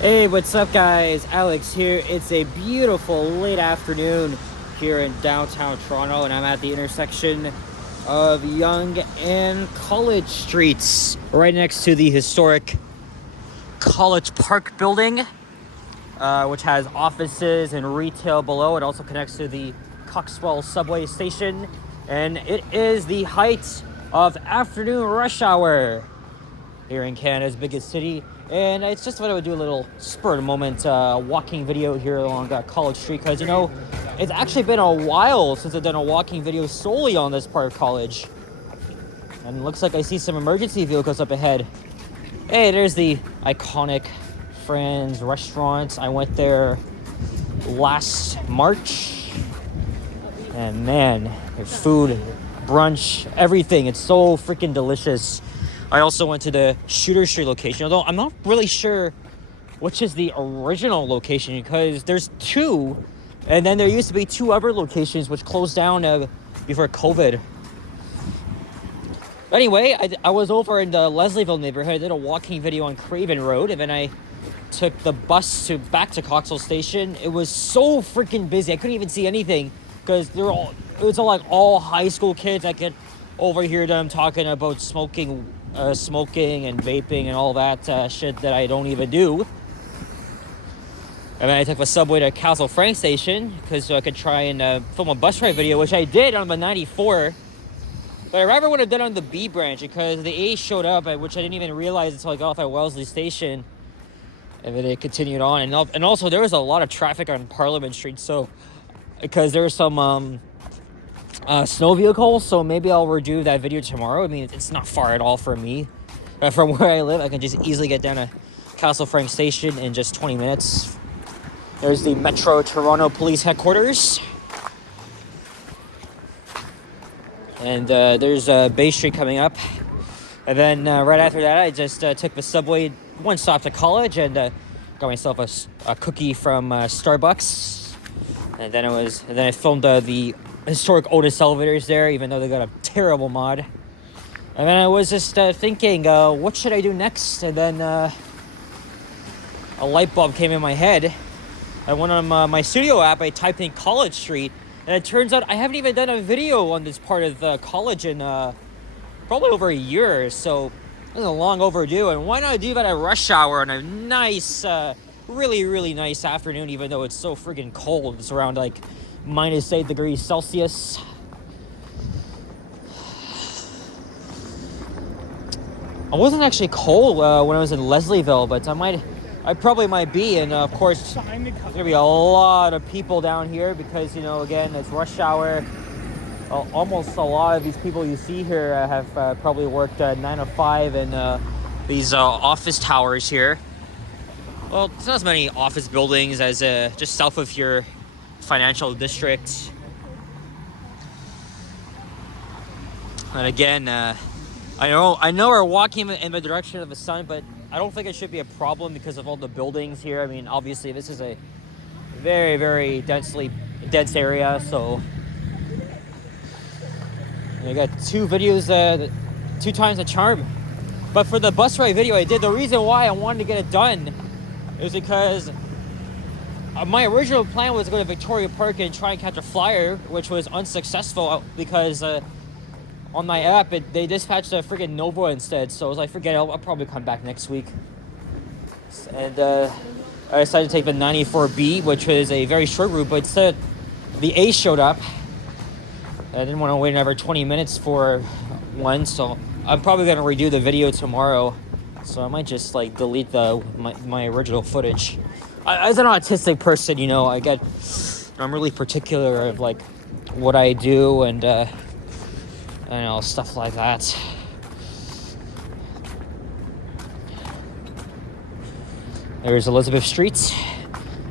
Hey, what's up, guys? Alex here. It's a beautiful late afternoon here in downtown Toronto, and I'm at the intersection of Yonge and College Streets, right next to the historic College Park building, which has offices and retail below. It also connects to the Coxwell subway station, and it is the height of afternoon rush hour here in Canada's biggest city. And it's just what I would do a little spur of the moment walking video here along College Street, because it's actually been a while since I've done a walking video solely on this part of College. And it looks like I see some emergency vehicles up ahead. Hey, there's the iconic Franz restaurant. I went there last March, and man, their food, brunch, everything, it's so freaking delicious. I also went to the Shooter Street location, although I'm not really sure which is the original location, because there's two, and then there used to be two other locations which closed down before COVID. Anyway, I was over in the Leslieville neighborhood. I did a walking video on Craven Road, and then I took the bus back to Coxwell Station. It was so freaking busy. I couldn't even see anything, because it was all high school kids. I could overhear them talking about smoking and vaping and all that shit that I don't even do. And then I took the subway to Castle Frank Station so I could try and film a bus ride video, which I did on the 94. But I rather would have done on the B branch, because the A showed up, which I didn't even realize until I got off at Wellesley Station. And then it continued on. And also there was a lot of traffic on Parliament Street, so because there was some snow vehicles, so maybe I'll redo that video tomorrow. I mean, it's not far at all from me. From where I live, I can just easily get down to Castle Frank Station in just 20 minutes. There's the Metro Toronto Police Headquarters. And there's Bay Street coming up. And then right after that, I just took the subway one stop to College and got myself a cookie from Starbucks. And then I filmed the historic Otis elevators there, even though they got a terrible mod. And then I was just thinking, what should I do next? And then a light bulb came in my head. I went on my studio app, I typed in College Street, and it turns out I haven't even done a video on this part of the college in probably over a year, so it's a long overdue. And why not do that at rush hour on a nice, really, really nice afternoon, even though it's so friggin' cold. It's around like -8 degrees Celsius. I wasn't actually cold when I was in Leslieville, but I probably might be. And of course, there's gonna be a lot of people down here because, again, it's rush hour. Almost a lot of these people you see here have probably worked 9 to 5 in these office towers here. Well, it's not as many office buildings as just south of your financial district. And again, I know we're walking in the direction of the sun, but I don't think it should be a problem because of all the buildings here. I mean, obviously this is a very, very dense area, so I got two videos, 2 times the charm. But for the bus ride video I did, the reason why I wanted to get it done is because my original plan was to go to Victoria Park and try and catch a flyer, which was unsuccessful because on my app they dispatched a friggin' Nova instead. So I was like, forget it, I'll probably come back next week. And I decided to take the 94B, which was a very short route, but instead the A showed up. I didn't want to wait another 20 minutes for one, so I'm probably going to redo the video tomorrow. So I might just delete my original footage. As an autistic person, I'm really particular of what I do and stuff like that. There's Elizabeth Street,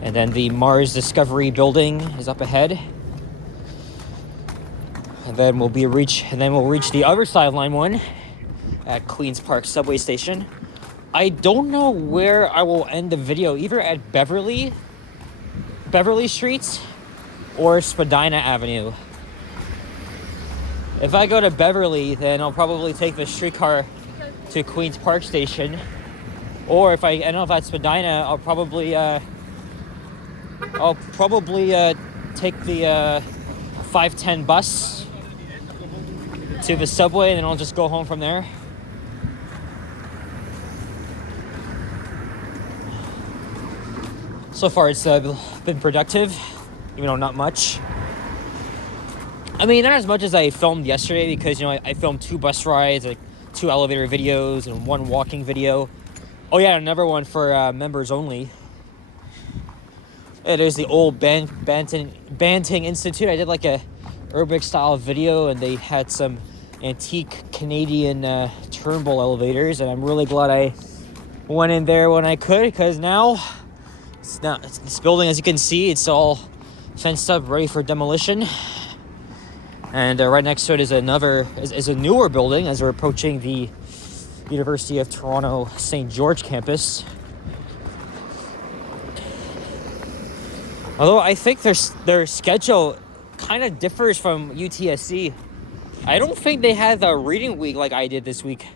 and then the Mars Discovery building is up ahead. And then we'll reach the other sideline one at Queen's Park subway station. I don't know where I will end the video, either at Beverly Street or Spadina Avenue. If I go to Beverly, then I'll probably take the streetcar to Queen's Park Station. Or if I end up at Spadina, I'll probably take the 510 bus to the subway, and then I'll just go home from there. So far, it's been productive, even though not much. I mean, not as much as I filmed yesterday, because, you know, I filmed 2 bus rides, like 2 elevator videos, and 1 walking video. Oh yeah, another one for members only. There's the old Banting Institute. I did like a urban style video, and they had some antique Canadian Turnbull elevators, and I'm really glad I went in there when I could, because now this building, as you can see, it's all fenced up, ready for demolition. And right next to it is a newer building, as we're approaching the University of Toronto St. George campus. Although I think their schedule kind of differs from UTSC. I don't think they had the reading week like I did this week.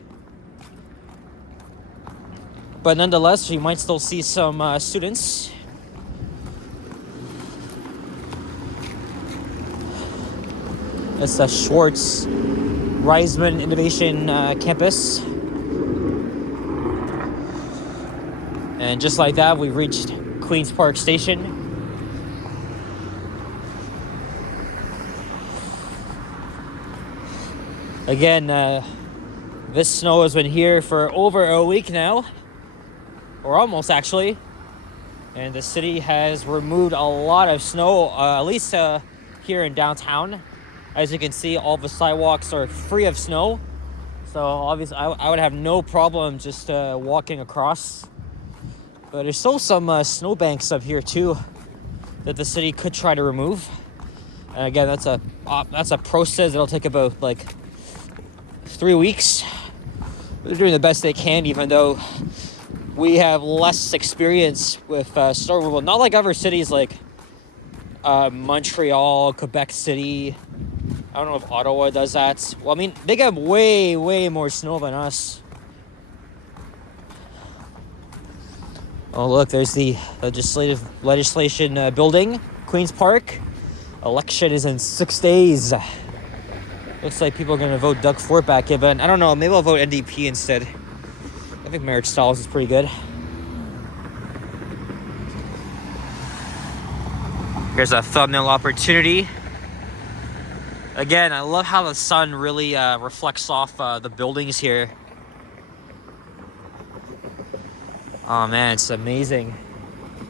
But nonetheless, you might still see some students. It's the Schwartz Reisman Innovation Campus. And just like that, we've reached Queen's Park Station. Again, this snow has been here for over a week now, or almost actually, and the city has removed a lot of snow, at least here in downtown. As you can see, all the sidewalks are free of snow, so obviously I would have no problem just walking across. But there's still some snowbanks up here too that the city could try to remove. And again, that's a process that'll take about like 3 weeks. They're doing the best they can, even though we have less experience with snow removal. Not like other cities like Montreal, Quebec City. I don't know if Ottawa does that. Well, I mean, they get way, way more snow than us. Oh, look, there's the legislation building, Queen's Park. Election is in 6 days. Looks like people are going to vote Doug Ford back in, but I don't know, maybe I'll vote NDP instead. I think Merritt Stiles is pretty good. Here's a thumbnail opportunity. Again, I love how the sun really reflects off the buildings here. Oh man, it's amazing.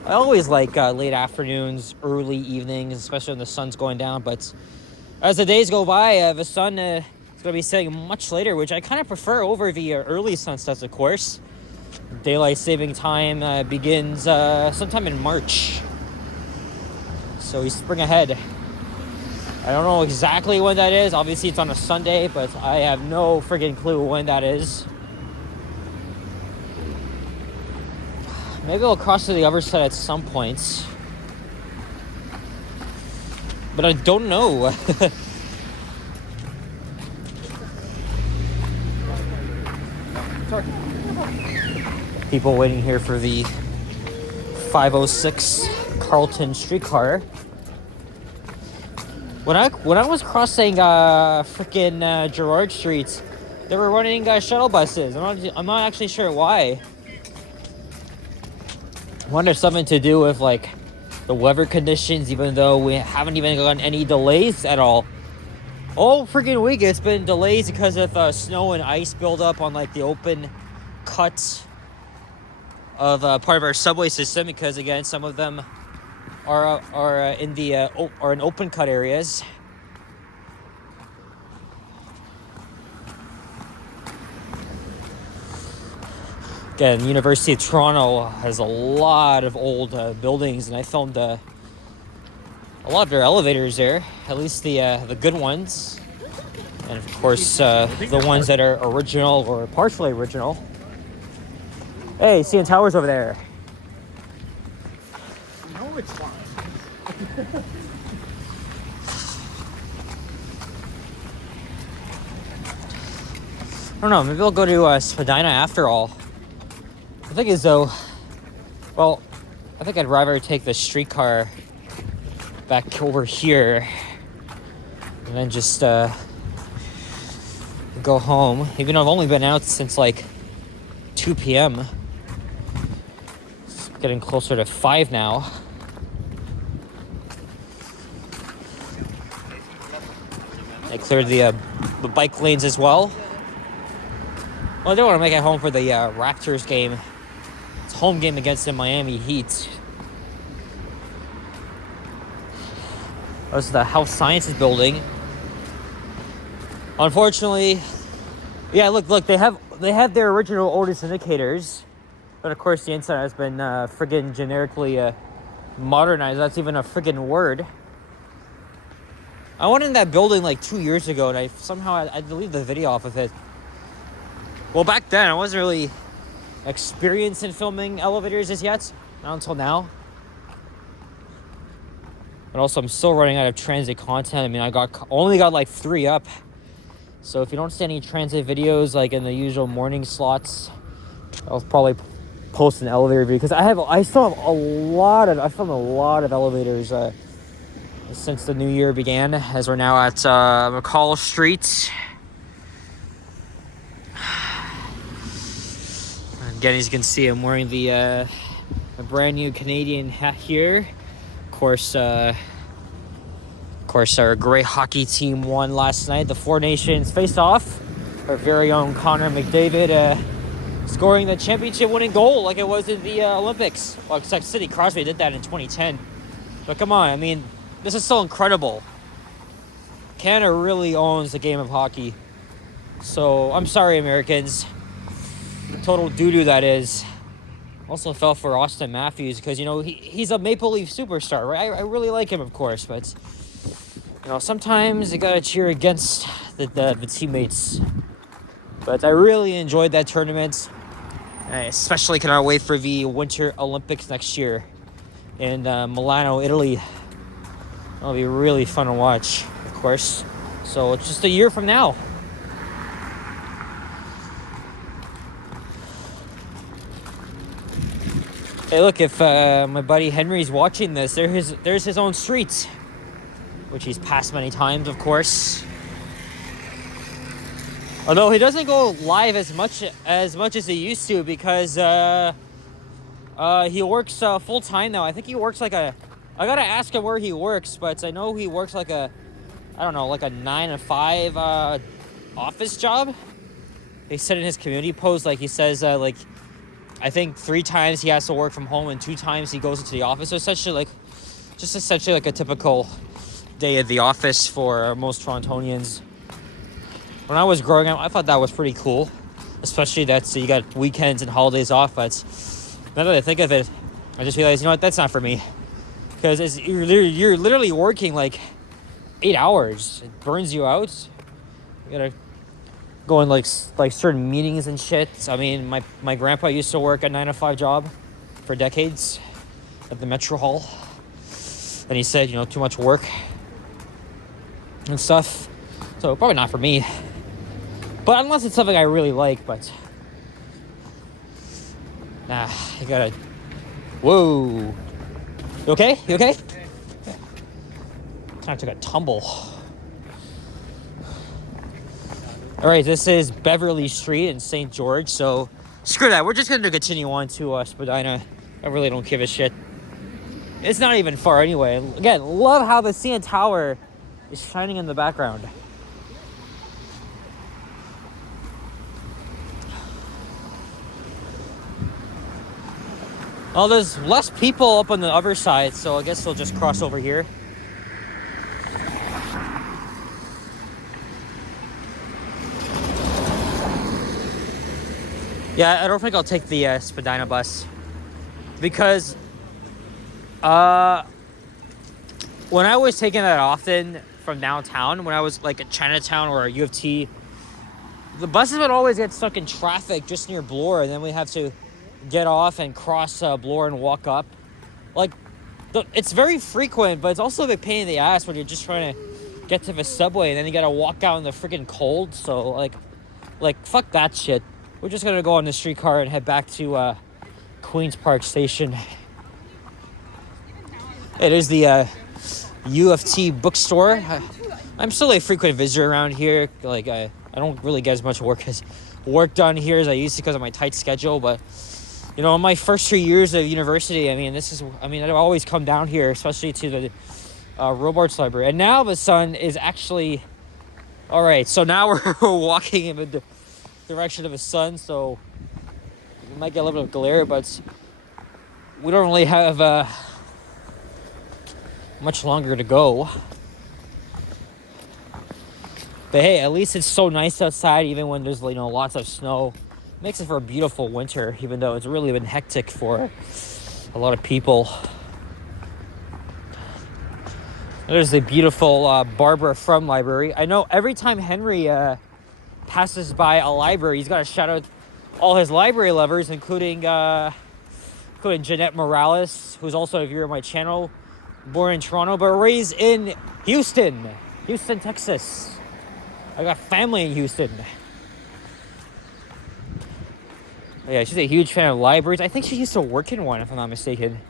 I always like late afternoons, early evenings, especially when the sun's going down, but as the days go by, the sun is going to be setting much later, which I kind of prefer over the early sunsets, of course. Daylight saving time begins sometime in March. So we spring ahead. I don't know exactly when that is. Obviously, it's on a Sunday, but I have no friggin' clue when that is. Maybe I'll cross to the other side at some point. But I don't know. People waiting here for the 506 Carlton streetcar. When I was crossing frickin' Gerrard Street, they were running shuttle buses. I'm not actually sure why. I wonder if something to do with like the weather conditions, even though we haven't even gotten any delays at all. All freaking week it's been delays because of snow and ice buildup on like the open cut of part of our subway system, because again, some of them are in open cut areas. Again, University of Toronto has a lot of old buildings, and I filmed a lot of their elevators there, at least the good ones, and of course the ones that are original or partially original. Hey, CN Tower's over there. No, it's not. I don't know, maybe I'll go to Spadina after all. thing is, though, well, I think I'd rather take the streetcar back over here and then just go home. Even though I've only been out since like 2 p.m. It's getting closer to 5 now. I cleared the bike lanes as well. Well, I don't want to make it home for the Raptors game. It's a home game against the Miami Heat. This is the Health Sciences building. Unfortunately, yeah, look, they have their original Otis indicators, but of course the inside has been friggin' generically modernized. That's even a friggin' word. I went in that building like 2 years ago, and I deleted the video off of it. Well, back then I wasn't really experienced in filming elevators as yet, not until now. But also, I'm still running out of transit content. I mean, I only got like 3 up. So if you don't see any transit videos like in the usual morning slots, I'll probably post an elevator video, because I still have I filmed a lot of elevators since the new year began, as we're now at McCall Street. Again, as you can see, I'm wearing a brand new Canadian hat here. Of course, our great hockey team won last night. The Four Nations faced off. Our very own Connor McDavid scoring the championship-winning goal like it was in the Olympics. Well, except Sidney Crosby did that in 2010. But come on, I mean, this is so incredible. Canada really owns the game of hockey. So, I'm sorry, Americans. Total doo-doo, that is. Also fell for Austin Matthews because, he's a Maple Leaf superstar, right? I really like him, of course, but, sometimes you gotta cheer against the teammates. But I really enjoyed that tournament. I especially cannot wait for the Winter Olympics next year in Milano, Italy. That'll be really fun to watch, of course. So it's just a year from now. Hey, look, if my buddy Henry's watching this, there's his own street, which he's passed many times, of course. Although he doesn't go live as much as he used to, because he works full time now. I think he works I gotta ask him where he works, but I know he works like a 9 to 5 office job. He said in his community post, he says I think 3 times he has to work from home and 2 times he goes into the office. So essentially a typical day at the office for most Torontonians. When I was growing up, I thought that was pretty cool, especially that you got weekends and holidays off. But now that I think of it, I just realized, that's not for me, because you're literally working 8 hours. It burns you out. You gotta go in certain meetings and shit. I mean, my grandpa used to work a 9 to 5 job for decades at the Metro Hall, and he said, too much work and stuff. So probably not for me. But unless it's something I really like, but nah, you gotta. Whoa. You okay? You okay? Kind of took a tumble. All right, this is Beverly Street in St. George, so screw that. We're just going to continue on to Spadina. I really don't give a shit. It's not even far anyway. Again, love how the CN Tower is shining in the background. Well, there's less people up on the other side, so I guess they'll just cross over here. Yeah, I don't think I'll take the Spadina bus, because when I was taking that often from downtown, when I was at Chinatown or U of T, the buses would always get stuck in traffic just near Bloor, and then we have to get off and cross Bloor and walk up. It's very frequent, but it's also a big pain in the ass when you're just trying to get to the subway, and then you gotta walk out in the freaking cold. So fuck that shit. We're just gonna go on the streetcar and head back to Queens Park Station. It is the U of T bookstore. I'm still a frequent visitor around here. Like I don't really get as much work done here as I used to because of my tight schedule. But you know, in my first 3 years of university, I've always come down here, especially to the Robarts Library. And now the sun is actually all right. So now we're walking in the direction of the sun. So we might get a little bit of glare, but we don't really have much longer to go. But hey, at least it's so nice outside, even when there's, you know, lots of snow. Makes it for a beautiful winter, even though it's really been hectic for a lot of people. There's the beautiful Barbara Frum Library. I know every time Henry passes by a library, he's got to shout out all his library lovers, including Jeanette Morales, who's also a viewer of my channel, born in Toronto, but raised in Houston, Texas. I got family in Houston. Yeah, she's a huge fan of libraries. I think she used to work in one, if I'm not mistaken.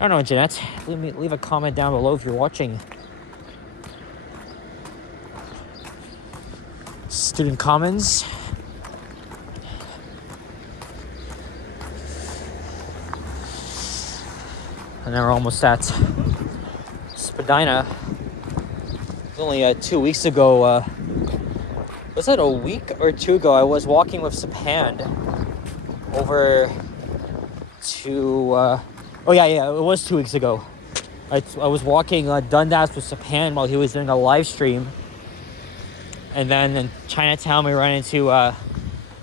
I don't know, Jeanette. Leave a comment down below if you're watching. Student Commons. And then we're almost at Spadina. It was only 2 weeks ago. Was it a week or two ago? I was walking with Sapand over to... it was 2 weeks ago. I was walking Dundas with Sapand while he was doing a live stream. And then in Chinatown, we ran into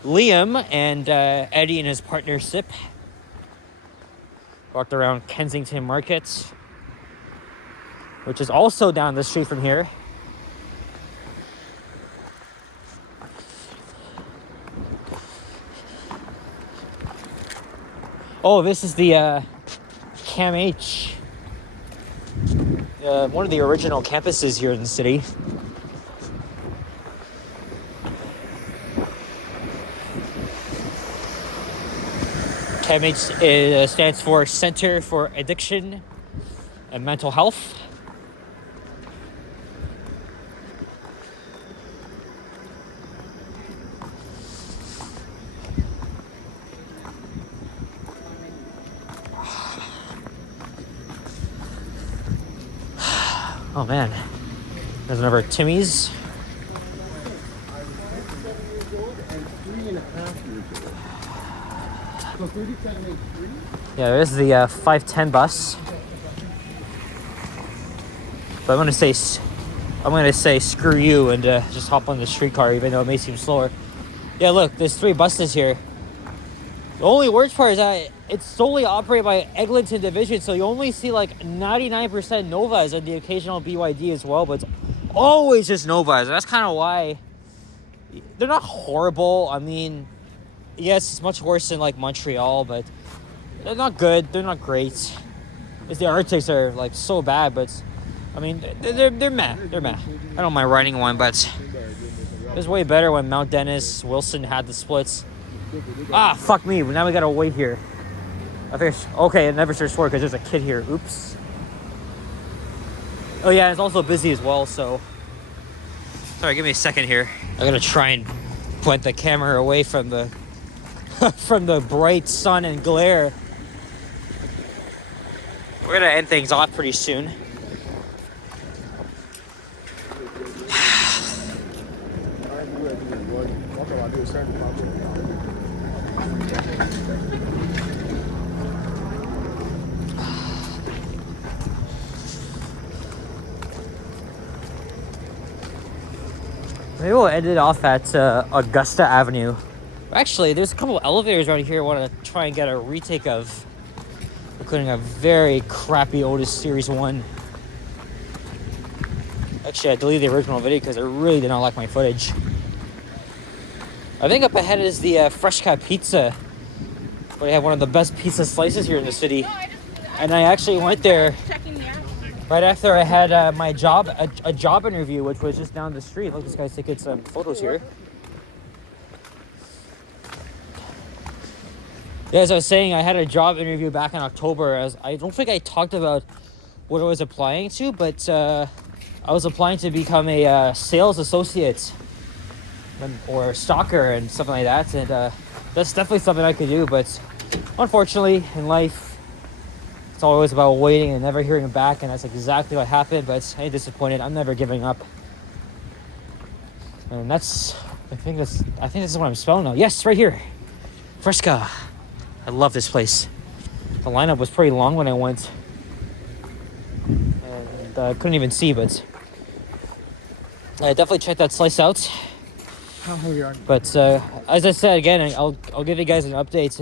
Liam and Eddie and his partner Sip. Walked around Kensington Market, which is also down the street from here. Oh, this is the CAMH, one of the original campuses here in the city. CAMH stands for Center for Addiction and Mental Health. Oh man, there's another Timmy's. Yeah, this is the 510 bus. But I'm gonna say screw you and just hop on the streetcar, even though it may seem slower. Yeah, look, there's 3 buses here. The only worst part is that it's solely operated by Eglinton Division, so you only see like 99% Novas and the occasional BYD as well, but it's always just Novas. That's kind of why they're not horrible. I mean, yes, it's much worse than like Montreal, but they're not good. They're not great. It's the Arctics are like so bad, but I mean, they're meh. They're meh. I don't mind riding one, but it was way better when Mount Dennis, Wilson had the splits. Ah, fuck me. Now we gotta wait here. I think okay, it never starts forward because there's a kid here. Oops. Oh yeah, it's also busy as well, so. Sorry, give me a second here. I gotta try and point the camera away from the from the bright sun and glare. We're gonna end things off pretty soon. Maybe we'll end it off at Augusta Avenue. Actually, there's a couple of elevators around here I want to try and get a retake of, including a very crappy Otis Series 1. Actually, I deleted the original video because I really did not like my footage. I think up ahead is the Fresh Cut Pizza, where they have one of the best pizza slices here in the city. And I actually went there right after I had my job, a job interview, which was just down the street. Look, this guy's taking some photos here. Yeah, as I was saying, I had a job interview back in October. I don't think I talked about what I was applying to, but I was applying to become a sales associate or stalker and something like that. And that's definitely something I could do. But unfortunately, in life, it's always about waiting and never hearing back. And that's exactly what happened. But I ain't disappointed. I'm never giving up. And that's, I think this is what I'm spelling now. Yes, right here, Fresca. I love this place. The lineup was pretty long when I went, and couldn't even see, but I definitely checked that slice out. But as I said again, I'll give you guys an update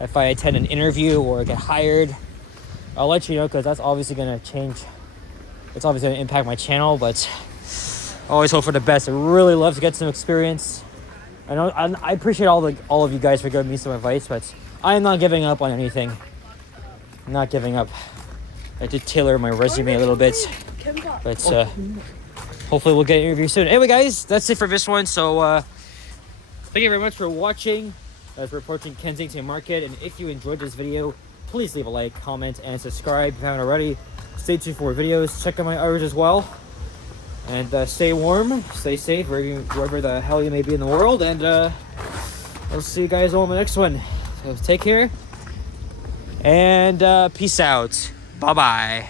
if I attend an interview or get hired. I'll let you know, because that's obviously gonna change. It's obviously gonna impact my channel, but I always hope for the best. I really love to get some experience. I know I appreciate all of you guys for giving me some advice, but I am not giving up on anything. I'm not giving up. I did tailor my resume a little bit, but hopefully we'll get an interview soon. Anyway, guys, that's it for this one. So thank you very much for watching as we're approaching Kensington Market. And if you enjoyed this video, please leave a like, comment, and subscribe if you haven't already. Stay tuned for more videos. Check out my others as well. And stay warm, stay safe, wherever the hell you may be in the world. And I'll see you guys all in the next one. So take care. And peace out. Bye-bye.